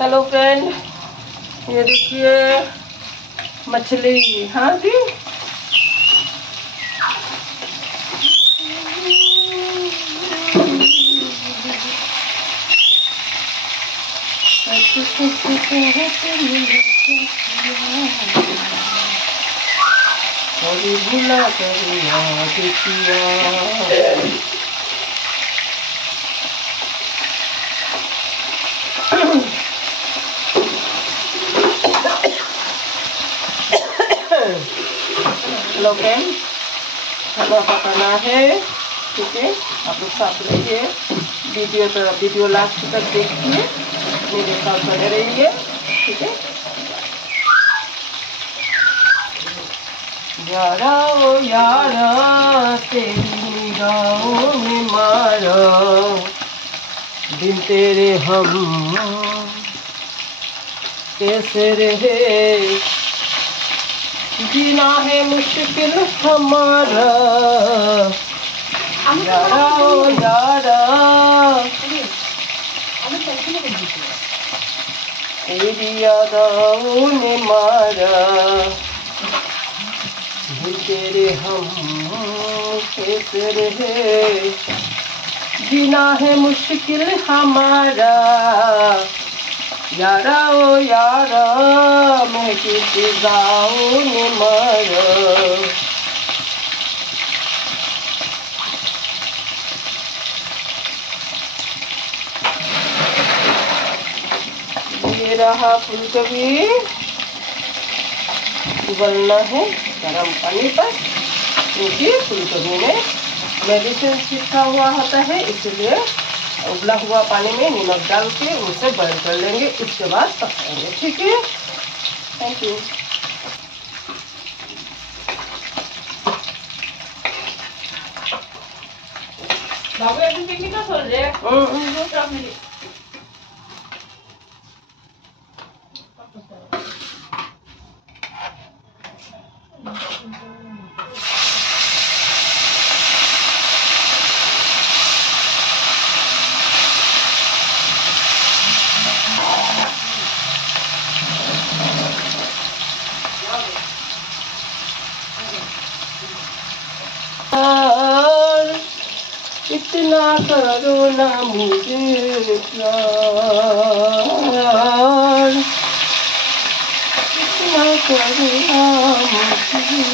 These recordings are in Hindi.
हेलो फ्रेंड, ये देखिए मछली। हाँ जी, भूला हेलो फ्रेंड, खाना पकाना है। ठीक है, आप लोग साथ रहिए, वीडियो लास्ट तक देखिए, मेरे साथ बने रहिए। ठीक है, यारा ओ यारा तेरी निगाहों में मारा, दिन तेरे हम कैसे रहे, जीना है मुश्किल हमारा, यारा ओ यारा तेरी यादों ने मारा, तेरे हम कैसे रहे, जीना है मुश्किल हमारा, यारा ओ यारा मैं किस जाऊं ने मारा। ये रहा फूलगोभी, उबलना है गर्म पानी पर, क्योंकि फूलगोभी में मेडिसिन छिड़का हुआ होता है, इसलिए उबला हुआ पानी में नमक डाल के उसे बॉईल कर लेंगे, इसके बाद पकाएंगे। ठीक है, थैंक यू। बाबू अभी पिकनिक का चल रहे हैं। इतना करो ना मुझे प्यार, इतना करो ना मुझे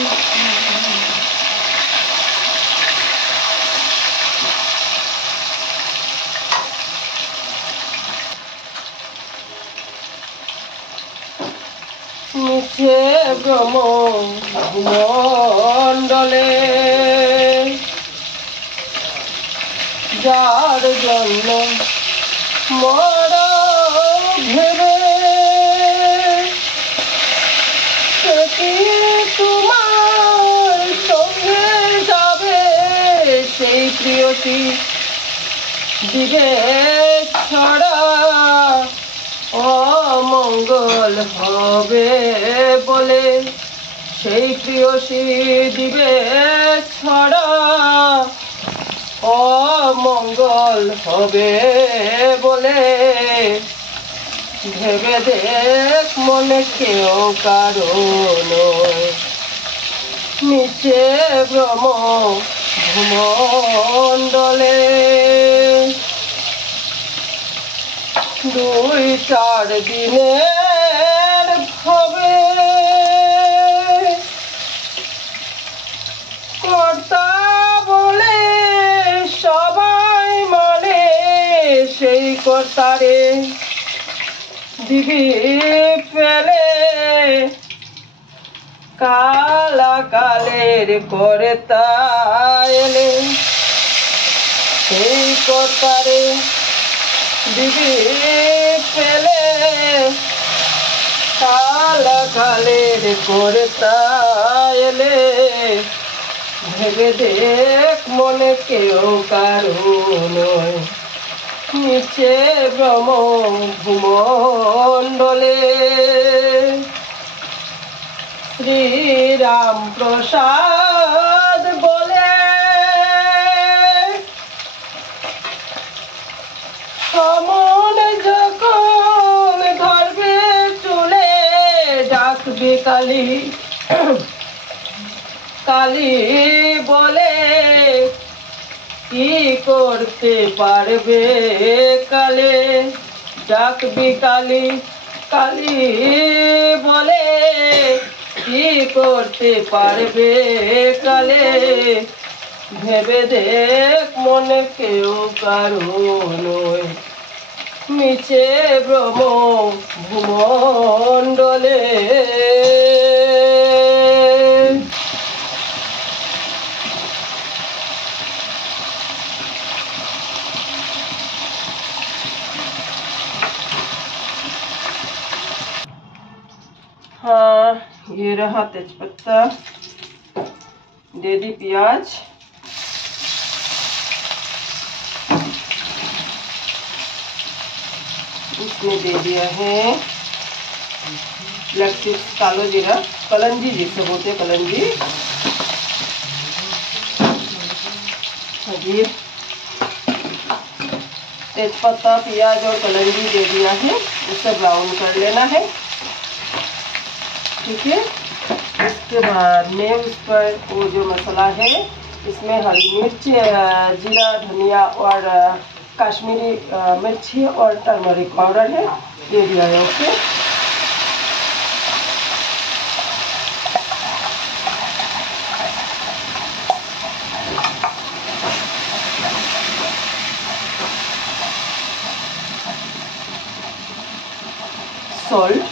मुझे ব্রহ্মমণ্ডলে যার জন্য মরা ভেবে কি তোমার সঙ্গে যাবে সেই প্রিয়টি দিবে ছড়া, অমঙ্গল হবে বলে সেই প্রিয়সী দিবে ছড়া, অমঙ্গল হবে বলে ভেবে দেখ মনে কেউ কারণ নিচে ব্রহ্ম ভূমণ্ডলে 2-4 দিনের হবে কর্তা বলে সবাই মানে, সেই কর্তারে দিবি ফেলে কালাকালের কর্তা এলে, সেই কর্তারে দিবি ফেলে কালাকালের কর্তা এলে ভেবে দেখ মনে কেউ কারো নয় নিচে ব্রহ্ম ভূমণ্ডলে। শ্রীরাম প্রসাদ বলে সমন যখন কালি কালি বলে কি করতে পারবে কালে, ডাকবি কালি কালি বলে কি করতে পারবে কালে, ভেবে দেখ মনে কেউ কারো নয়, মিছে ভ্রম ভূমণ্ডলে। हाँ, ये रहा तेजपत्ता, दे दी प्याज, इसमें दे दिया है ब्लैक चिप्स, कालो जीरा, कलंजी जिसे बोलते हैं कलंजी। अभी तेजपत्ता, प्याज और कलंजी दे दिया है, उसे ब्राउन कर लेना है। ठीक है, इसके बाद में उस पर वो जो मसाला है इसमें हरी मिर्च, जीरा, धनिया और कश्मीरी मिर्ची और टर्मरिक पाउडर है, दे दिया है उसे। सॉल्ट,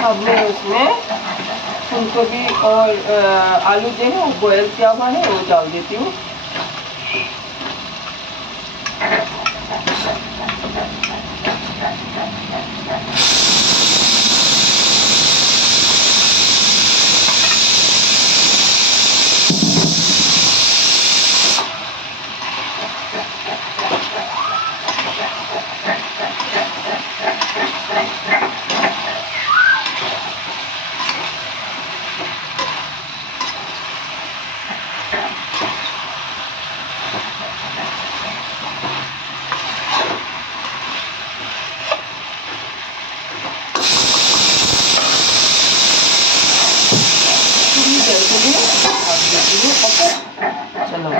अब मैं उसमें फूलगोभी और आलू जो है वो बॉयल किया हुआ है वो डाल देती हूँ। चलो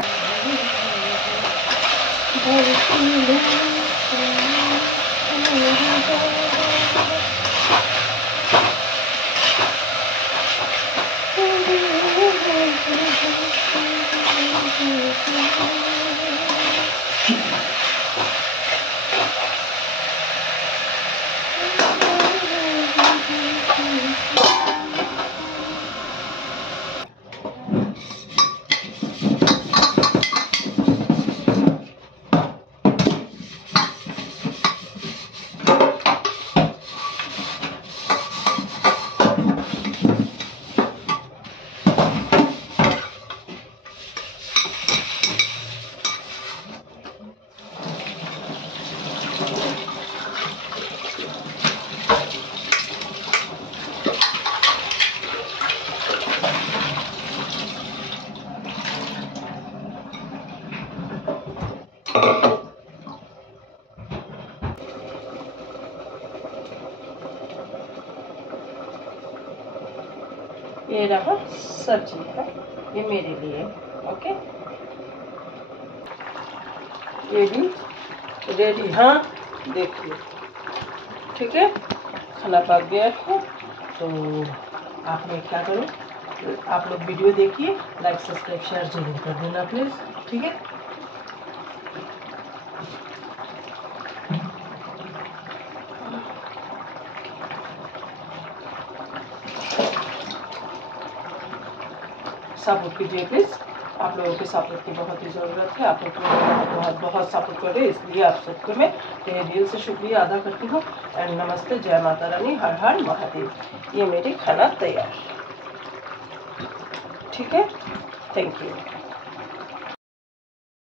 ये रहा सब्जी है, ये मेरे लिए। ओके, ये भी रेडी। हाँ देखिए, ठीक है, खाना पक गया है। तो आप लोग क्या करो, आप लोग वीडियो देखिए, लाइक सब्सक्राइब शेयर जरूर कर देना प्लीज़। ठीक है, सपोर्ट कीजिए प्लीज़, आप लोगों के सपोर्ट की बहुत ही ज़रूरत है। आप लोग बहुत बहुत सपोर्ट कर रहे हैं, इसलिए आप सबको मैं तहे दिल से शुक्रिया अदा करती हूँ। एंड नमस्ते, जय माता रानी, हर हर महादेव। ये मेरी खाना तैयार। ठीक है, थैंक यू।